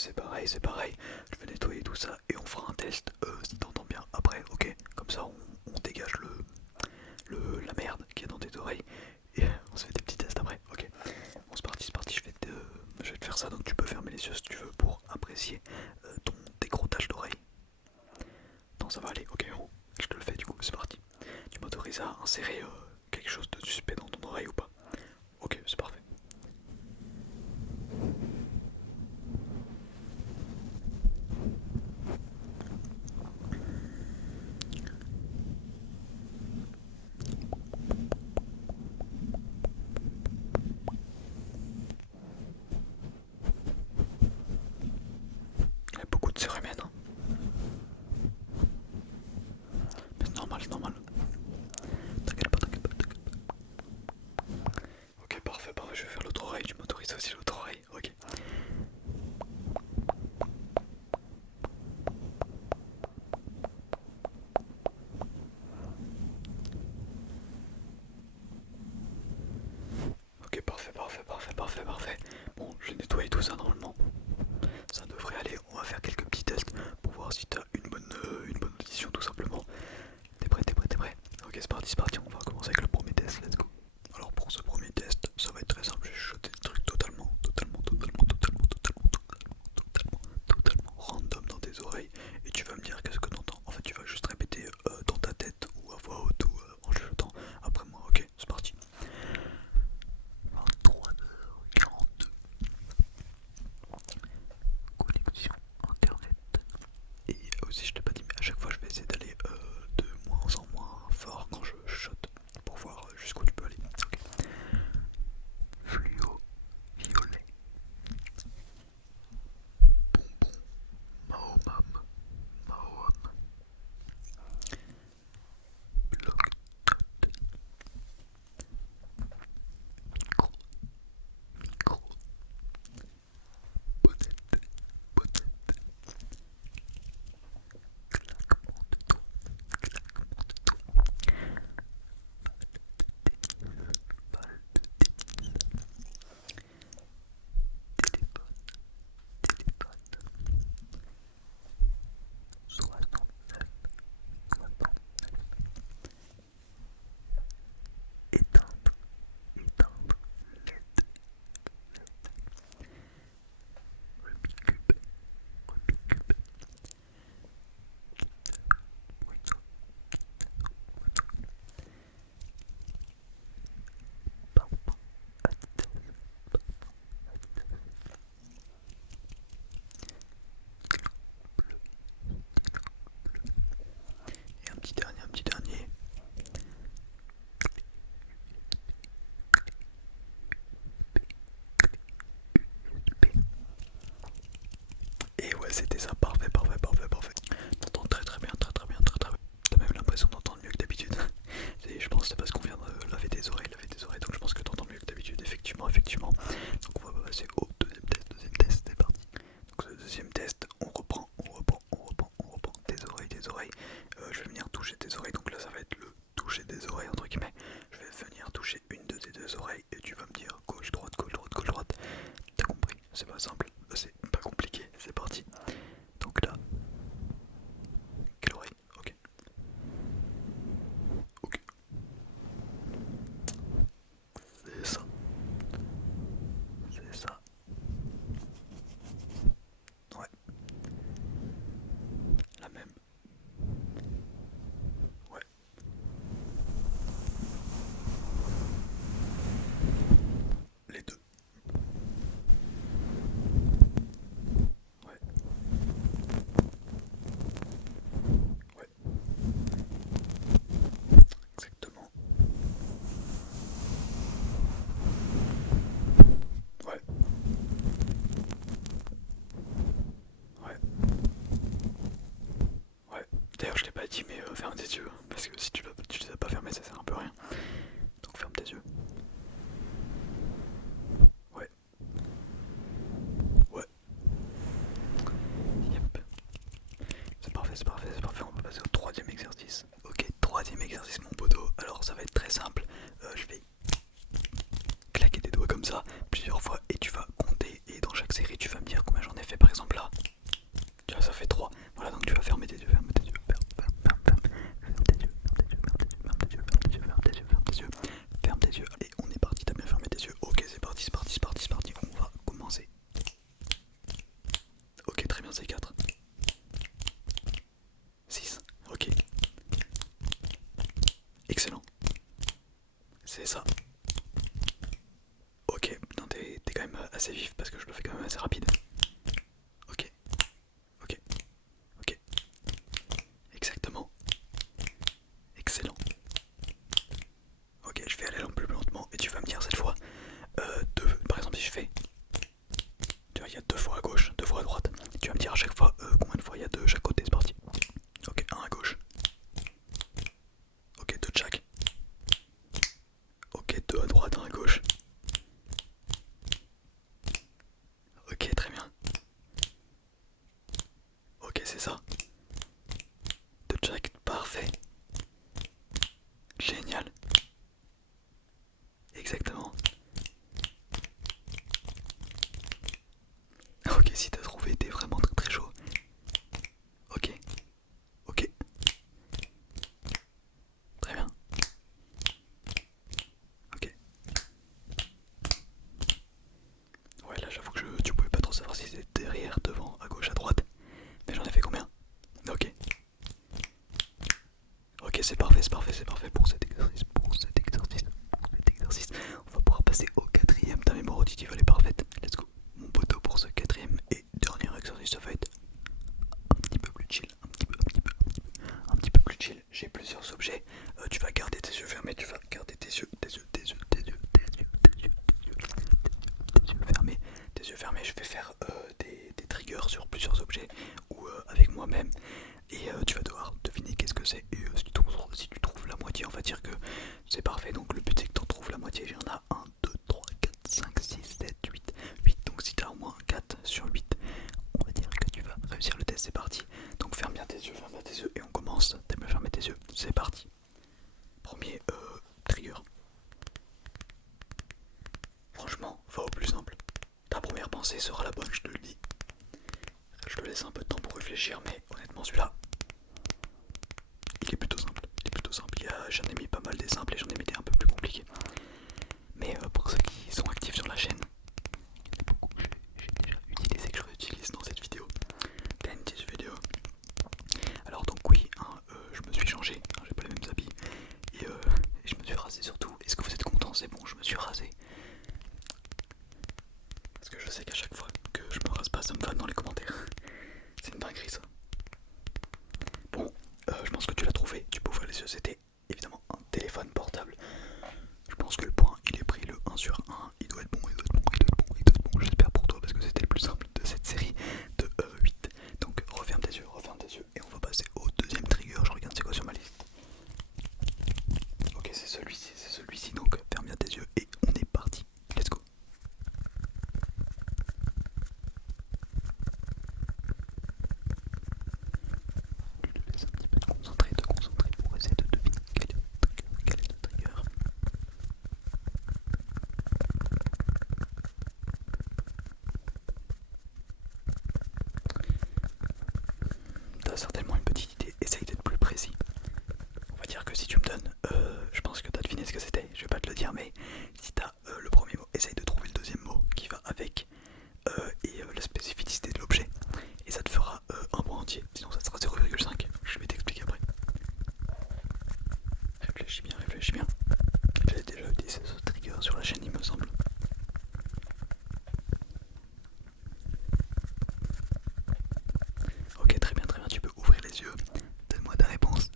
c'est pareil. Je vais nettoyer tout ça et on fera un test si t'entends bien après, ok? Comme ça on dégage la merde qu'il y a dans tes oreilles et on se fait des petits tests après, ok? Bon c'est parti, je vais te faire ça donc tu peux fermer les yeux si tu veux pour apprécier ton décrotage d'oreille. Non ça va aller, ok, je te le fais du coup, c'est parti. Tu m'autorises à insérer quelque chose de suspect dans ton oreille ou pas? Ok, c'est parfait. Il y a beaucoup de cérumen, hein. Mais c'est normal. T'inquiète pas, t'inquiète pas, t'inquiète pas. Ok, parfait, je vais faire l'autre oreille, tu m'autorises aussi l'autre oreille, ok. Ok, parfait. Bon, j'ai nettoyé tout ça normalement. Ça devrait aller, on va faire quelques petits tests pour voir si t'as une bonne audition tout simplement. T'es prêt? Ok, c'est parti, on va commencer avec le premier test, let's go. Alors pour ce premier test, ça va être très simple, je vais chuchoter des trucs totalement random dans tes oreilles et tu vas me dire qu'est-ce que t'entends. En fait, tu vas juste répéter dans ta tête ou à voix haute ou en chuchotant après moi, ok, c'est parti. 23h42. Connexion internet. Et aussi, je t'ai pas dit, mais à chaque fois, je vais essayer d'aller de moins en moins fort quand je chuchote pour voir jusqu'où tu peux aller. Ok. Fluo violet. Bonbon. Mahomam. Mahom. Bloc note. Micro. Micro. Bonnette. Bonnette. Claquement de doigts. Claquement de doigts. Balle de tennis. Téléphone. Téléphone. 69. 69. Éteindre. Éteindre. LED. Rubik's Cube. Rubik's Cube. Oiseau. Oiseau. Parfum. Adidas. Parfum. Adidas. Bleu. Et un petit dernier. Et ouais, c'était ça, parfait. T'entends très bien. T'as même l'impression d'entendre mieux que d'habitude. Je pense que c'est parce qu'on vient de laver tes oreilles, donc je pense que t'entends mieux que d'habitude, effectivement. Donc on va passer au deuxième test, c'est parti. Donc ce deuxième test, on reprend tes oreilles. Je vais venir toucher tes oreilles, donc là ça va être le toucher des oreilles entre guillemets. Je vais venir toucher une de tes deux oreilles et tu vas me dire gauche, droite. T'as compris, c'est pas simple, c'est pas compliqué, c'est parti. Donc là, quelle oreille? Ok. Ok. C'est ça. C'est ça. Ouais. La même. Ouais. Les deux. Ouais. Ouais. Exactement. Ouais. Ouais. Ouais. D'ailleurs, je l'ai pas dit, mais ferme tes yeux. Parce que si tu les as pas fermés, ça sert un peu à rien. Donc ferme tes yeux. Ouais. Ouais. Yep. On va passer au troisième exercice. Ok, troisième exercice, mon poteau. Alors, ça va être très simple. Je vais claquer des doigts comme ça plusieurs fois et tu vas compter. Et dans chaque série, tu vas me dire combien j'en ai fait. Par exemple, assez vif parce que je le fais quand même assez rapide. Ok, ok, ok. Exactement. Excellent. Ok, je vais aller un peu plus lentement et tu vas me dire cette fois par exemple si je fais, tu vois, il y a 2 fois à gauche, 2 fois à droite. Tu vas me dire à chaque fois combien de fois il y a de chaque côté, c'est parti. Ok, un à gauche. Ok, 2 de chaque. Ok, 2 à droite, un à gauche. Ok, très bien. Ok, c'est ça. 2 de chaque, parfait. Génial. Exactement. Ok, si t'as trouvé, t'es vraiment très très chaud. Ok, ok, très bien. Ok. Ouais, là j'avoue que tu pouvais pas trop savoir si c'était derrière, devant, à gauche, à droite. Mais j'en ai fait combien? Ok. Ok, c'est parfait, c'est parfait, c'est parfait pour cet exercice, On va pouvoir passer au quatrième. Ta mémoire auditive elle est parfaite. Let's go. Mon poteau pour ce quatrième et dernier exercice, ça va être un petit peu plus chill, un petit peu plus chill. J'ai plusieurs objets. Tu vas garder tes yeux fermés, tu vas garder tes yeux fermés. Tes yeux fermés, je vais faire des triggers sur plusieurs objets ou avec moi-même. Et tu vas devoir deviner qu'est-ce que c'est. Et si tu trouves la moitié, on va dire que c'est parfait. Donc le but c'est que tu en trouves la moitié. Il y en a 1, 2, 3, 4, 5, 6, 7, 8. 8. Donc si tu as au moins 4 sur 8, on va dire que tu vas réussir le test. C'est parti. Donc ferme bien tes yeux et on commence. T'aimes fermer tes yeux. C'est parti. Premier trigger. Franchement, va au plus simple. Ta première pensée sera la bonne, je te le dis. Je te laisse un peu de temps pour réfléchir, mais honnêtement celui-là, il est plutôt simple. J'en ai mis pas mal des simples et j'en ai mis des un peu plus compliqués. Mais pour ceux qui sont actifs sur la chaîne, il y en a beaucoup que j'ai déjà utilisé, que je réutilise dans cette vidéo. Alors donc oui, je me suis changé, j'ai pas les mêmes habits. Et je me suis rasé surtout. Est-ce que vous êtes contents? C'est bon, je me suis rasé. Parce que je sais qu'à chaque fois que je me rase pas, ça me vanne dans les commentaires. C'est une dinguerie ça. Bon, je pense que tu l'as trouvé. Tu peux ouvrir les yeux, c'était évidemment un téléphone portable. Je pense que le point il est pris, le 1 sur 1. Il doit être bon, j'espère pour toi parce que c'était le plus simple de cette série de 8. Donc referme tes yeux et on va passer au deuxième trigger. Je regarde c'est quoi sur ma liste. Ok, c'est celui-ci, donc ferme bien tes yeux et on est parti. Let's go. Je te laisse un petit peu te concentrer pour essayer de deviner quel est le trigger. T'as certainement une petite idée, essaye d'être plus précis. On va dire que si tu me donnes, je pense que t'as deviné ce que c'était, je vais pas te le dire, mais si t'as le premier mot, essaye de trouver le deuxième mot qui va avec et la spécificité de l'objet. Et ça te fera un point entier, sinon ça sera 0,5. Je vais t'expliquer après. Réfléchis bien. J'ai déjà utilisé ce trigger sur la chaîne, il me semble. Ok, très bien, tu peux ouvrir les yeux. Donne-moi ta réponse.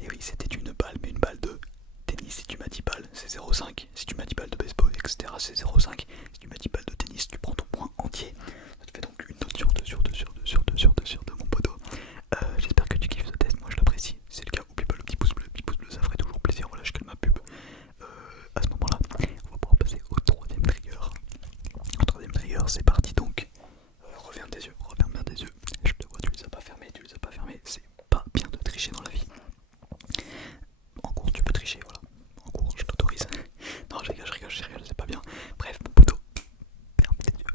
Et oui, c'était une balle, mais une balle de tennis. Si tu m'as dit balle, c'est 0,5. Si tu m'as dit balle de baseball, etc., c'est 0,5. Si tu m'as dit balle de tennis, tu prends ton point entier. Ça te fait donc une note sur 2 de mon poteau. J'espère que tu kiffes ce test, moi je l'apprécie. Si c'est le cas, oublie pas le petit pouce bleu, ça ferait toujours plaisir. Voilà, je calme ma pub. À ce moment-là, on va pouvoir passer au troisième trigger. Le troisième trigger, c'est parti donc. Referme bien tes yeux. Je te vois, tu les as pas fermés. C'est pas bien de tricher dans la vie. En cours, tu peux tricher, voilà. En cours, je t'autorise. Non, je rigole, c'est pas bien. Bref, mon poteau. Ferme tes yeux.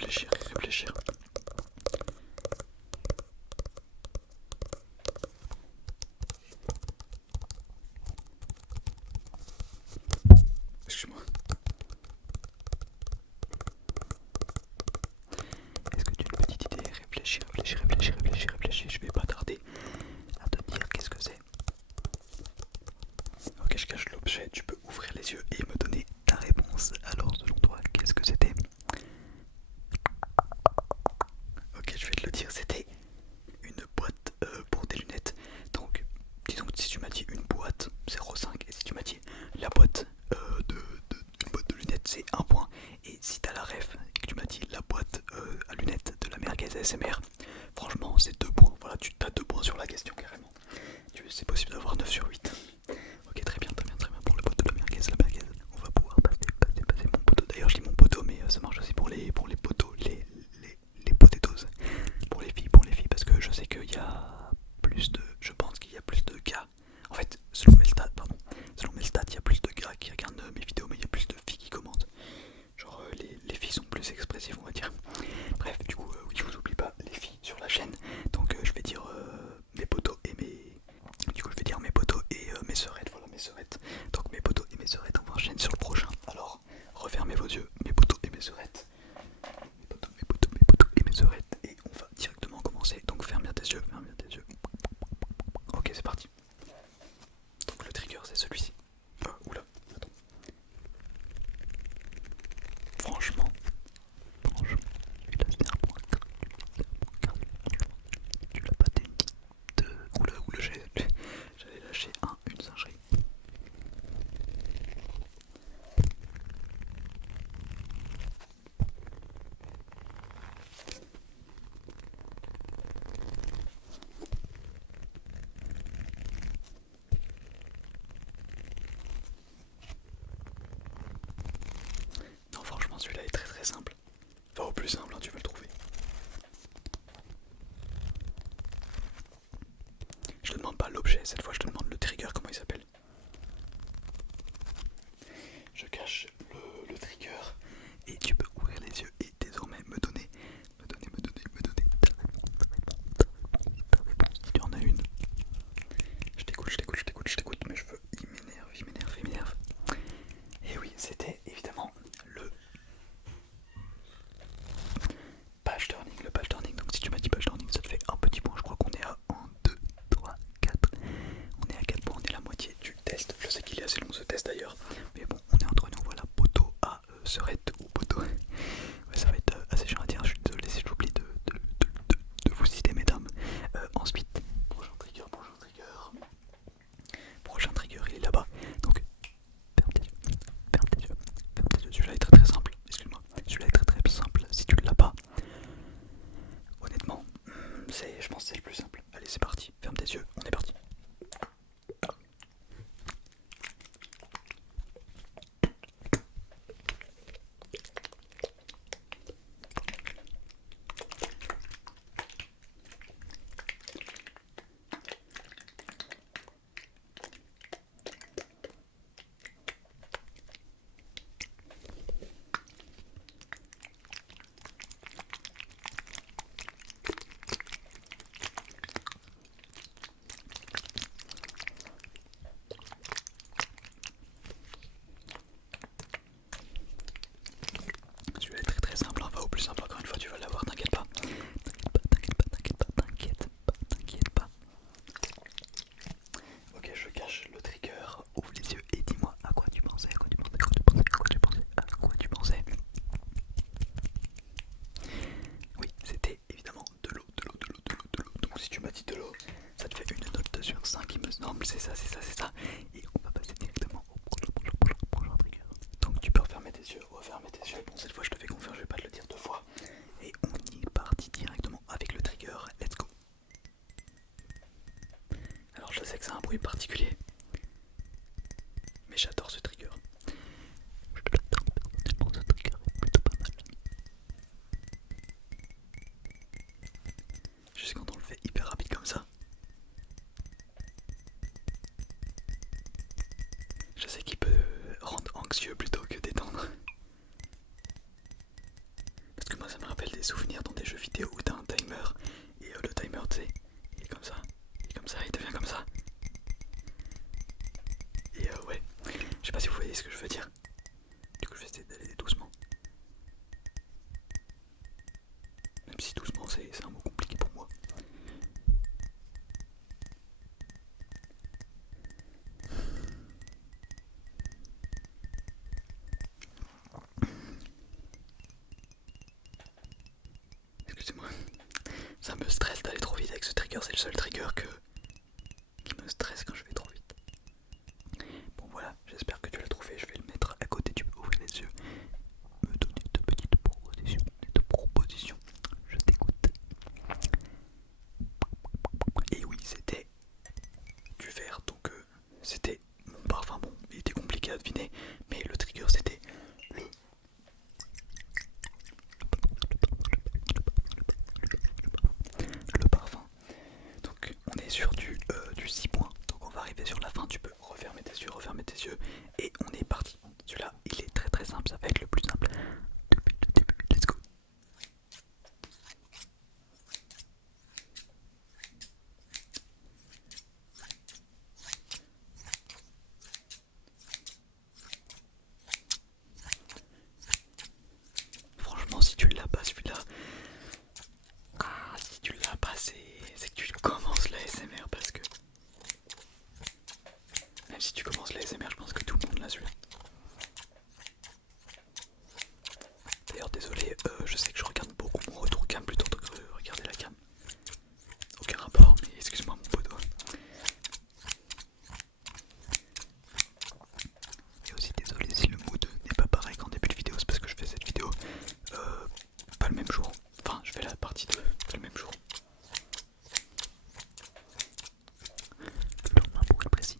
réfléchir, réfléchir. Excuse-moi. Est-ce que tu as une petite idée? Réfléchis, réfléchis, réfléchis, réfléchis, réfléchis. Je vais pas tarder à te dire qu'est-ce que c'est. Ok, je cache l'objet, tu peux ouvrir les yeux et me donner ta réponse. Alors, selon toi, qu'est-ce que c'était? Ok, je vais te le dire, c'était une boîte pour des lunettes. Donc, disons que si tu m'as dit une boîte, 0,5. Et si tu m'as dit la boîte une boîte de lunettes, c'est 1 point. Et si t'as la ref et que tu m'as dit la boîte à lunettes de la merguez ASMR, franchement, c'est 2 points. Voilà, tu as 2 points sur la question carrément. C'est possible d'avoir 9 sur 8. Ok, très bien, très bien, très bien. Pour la boîte de la merguez, on va pouvoir passer mon poteau. D'ailleurs, je dis mon poteau, mais ça marche aussi pour les poteaux, les potatoes. Pour les filles, parce que je sais qu'il y a plus de. Je pense qu'il y a plus de gars. En fait, selon mes stats, il y a plus de gars qui regardent mes vidéos, mais il y a plus de filles qui commentent. Genre, les filles sont plus expressives, on va dire. Bref, du coup, oui, je vous oublie pas les filles sur la chaîne. Donc, je vais dire mes potos et mes. Du coup, je vais dire mes potos et mes sœurettes. Voilà, mes sœurettes. Donc, mes potos et mes sœurettes, on va enchaîner sur le prochain. Alors, refermez vos yeux, mes potos et mes sœurettes. Mes potos et mes sœurettes. Et on va directement commencer. Donc, ferme bien tes yeux, ferme bien tes yeux. Ok, c'est parti. Donc, le trigger, c'est celui-ci. Oula, attends. Franchement, celui-là c'est un point tu l'as pas des deux. Oula, j'allais lâcher une singerie. Non, franchement, celui-là est très très simple. Enfin, au plus simple, hein, tu vas le trouver. Je te demande pas l'objet, cette fois je te demande le trigger, comment il s'appelle. Je cache le trigger et tu peux ouvrir les yeux et désormais me donner ta réponse. Si tu en as une. Je t'écoute, mais je veux. Il m'énerve. Et oui, c'était évidemment le page turning. Le page turning, donc si tu m'as dit page turning, ça te fait un petit point. Je crois qu'on est à 1, 2, 3, 4. On est à 4 points, on est la moitié du test. Je sais qu'il est assez long ce test d'ailleurs. Mais bon, on est entre nous, voilà, poteau à sœurette ou poteau. Ouais, ça va être assez chiant à dire, je suis désolé si j'oublie de vous citer mesdames. Ensuite, prochain trigger. Prochain trigger, il est là-bas. Donc, ferme tes yeux, Celui-là est très très simple, excuse-moi. Celui-là est très très simple. Si tu ne l'as pas, honnêtement, je pense que c'est le plus simple. Allez, c'est parti. Ferme tes yeux, on est parti. Celui-là est très très simple, on va au plus simple encore une fois, tu vas l'avoir, t'inquiète pas. T'inquiète pas. Ok, je cache le trigger, ouvre les yeux et dis-moi à quoi tu pensais. Oui, c'était évidemment de l'eau. Donc si tu m'as dit de l'eau, ça te fait une note sur 5, il me semble, c'est ça. Et on va passer directement au prochain trigger. Donc tu peux refermer tes yeux, refermer tes yeux. Bon, cette fois je te fais confiance, je vais pas te le dire 2 fois. Et on y est parti directement avec le trigger, let's go. Alors je sais que c'est un bruit particulier, mais j'adore ce trigger. Je l'adore tellement, ce trigger est plutôt pas mal. Je sais quand on le fait hyper rapide comme ça. Je sais qu'il peut rendre anxieux plutôt que détendre. vais essayer d'aller doucement. Même si doucement c'est un mot compliqué pour moi. Excusez-moi, ça me stresse d'aller trop vite avec ce trigger, c'est le seul trigger qui me stresse quand je vais trop vite. Bon voilà, j'espère que tu l'as trouvé, je vais le mettre à côté, tu peux ouvrir les yeux, me donner de petites propositions, je t'écoute. Et oui, c'était du vert, donc c'était mon parfum. Bon, il était compliqué à deviner, mais le trigger c'était le parfum. Donc on est sur du 6 points, donc on va arriver sur la fin, tu peux refermer tes yeux, et on est parti. Celui-là, il est très très simple, ça va être le plus simple depuis le début, let's go. Franchement, si tu l'as pas celui-là, si tu l'as pas, c'est que tu commences la SMR, parce que même si tu commences la SMR, je pense que tout le monde l'a celui-là. D'ailleurs, désolé, je sais que je regarde beaucoup mon retour cam plutôt que de regarder la cam. Aucun rapport, mais excuse-moi mon poteau. Et aussi désolé si le mood n'est pas pareil qu'en début de vidéo, c'est parce que je fais cette vidéo pas le même jour. Enfin, je fais la partie 2 pas le même jour. Le lendemain pour être précis.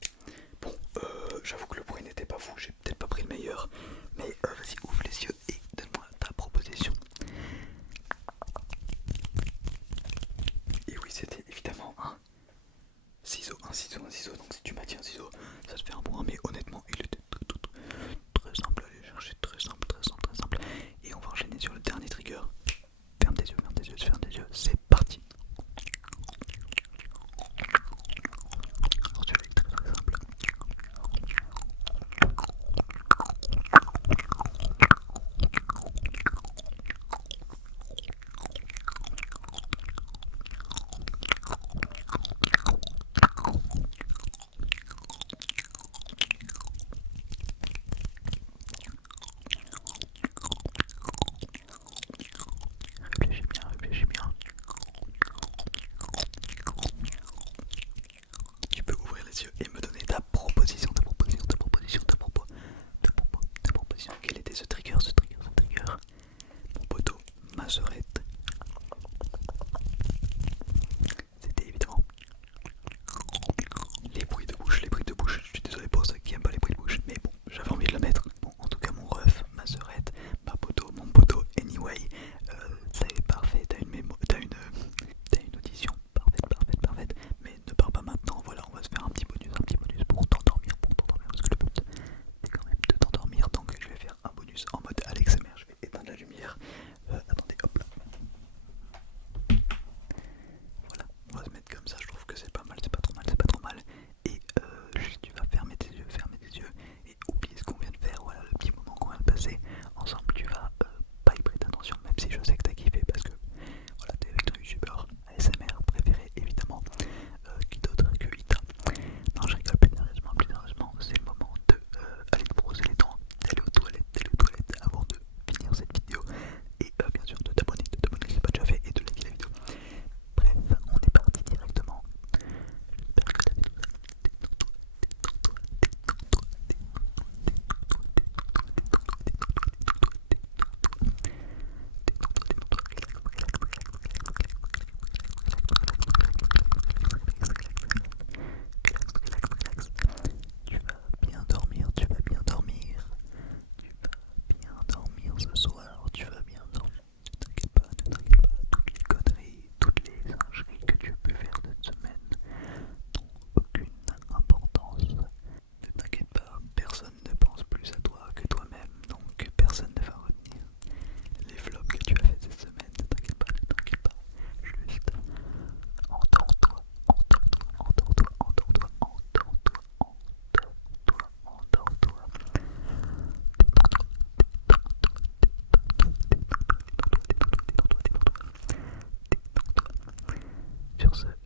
Bon, j'avoue que le bruit n'était pas fou, j'ai peut-être pas pris le meilleur. Mais vas-y, ouvre les yeux et donne-moi ta proposition. Et oui, c'était évidemment un ciseau. Donc si tu m'as dit un ciseau, ça te fait un point. Mais honnêtement, il était très simple à aller chercher, très simple. Et on va enchaîner sur le dernier trigger. Ferme tes yeux, c'est parti. Alors celui-là est très simple. Réfléchis bien. Tu peux ouvrir les yeux et me donner ta proposition. Quel était ce trigger? Mon poteau, ma sœurette. C'était évidemment les bruits de bouche. Je suis désolé pour ceux qui aiment pas les bruits de bouche, mais bon, j'avais envie de le mettre. Bon, en tout cas, mon ref, ma sœurette, mon poteau, anyway, c'est parfait. T'as une audition parfaite. Mais ne pars pas maintenant. Voilà, on va se faire un petit bonus pour t'endormir, parce que le but c'est quand même de t'endormir. Donc, je vais faire un bonus en mode AlexMR. Je vais éteindre la lumière. Attendez, hop là. sur ce,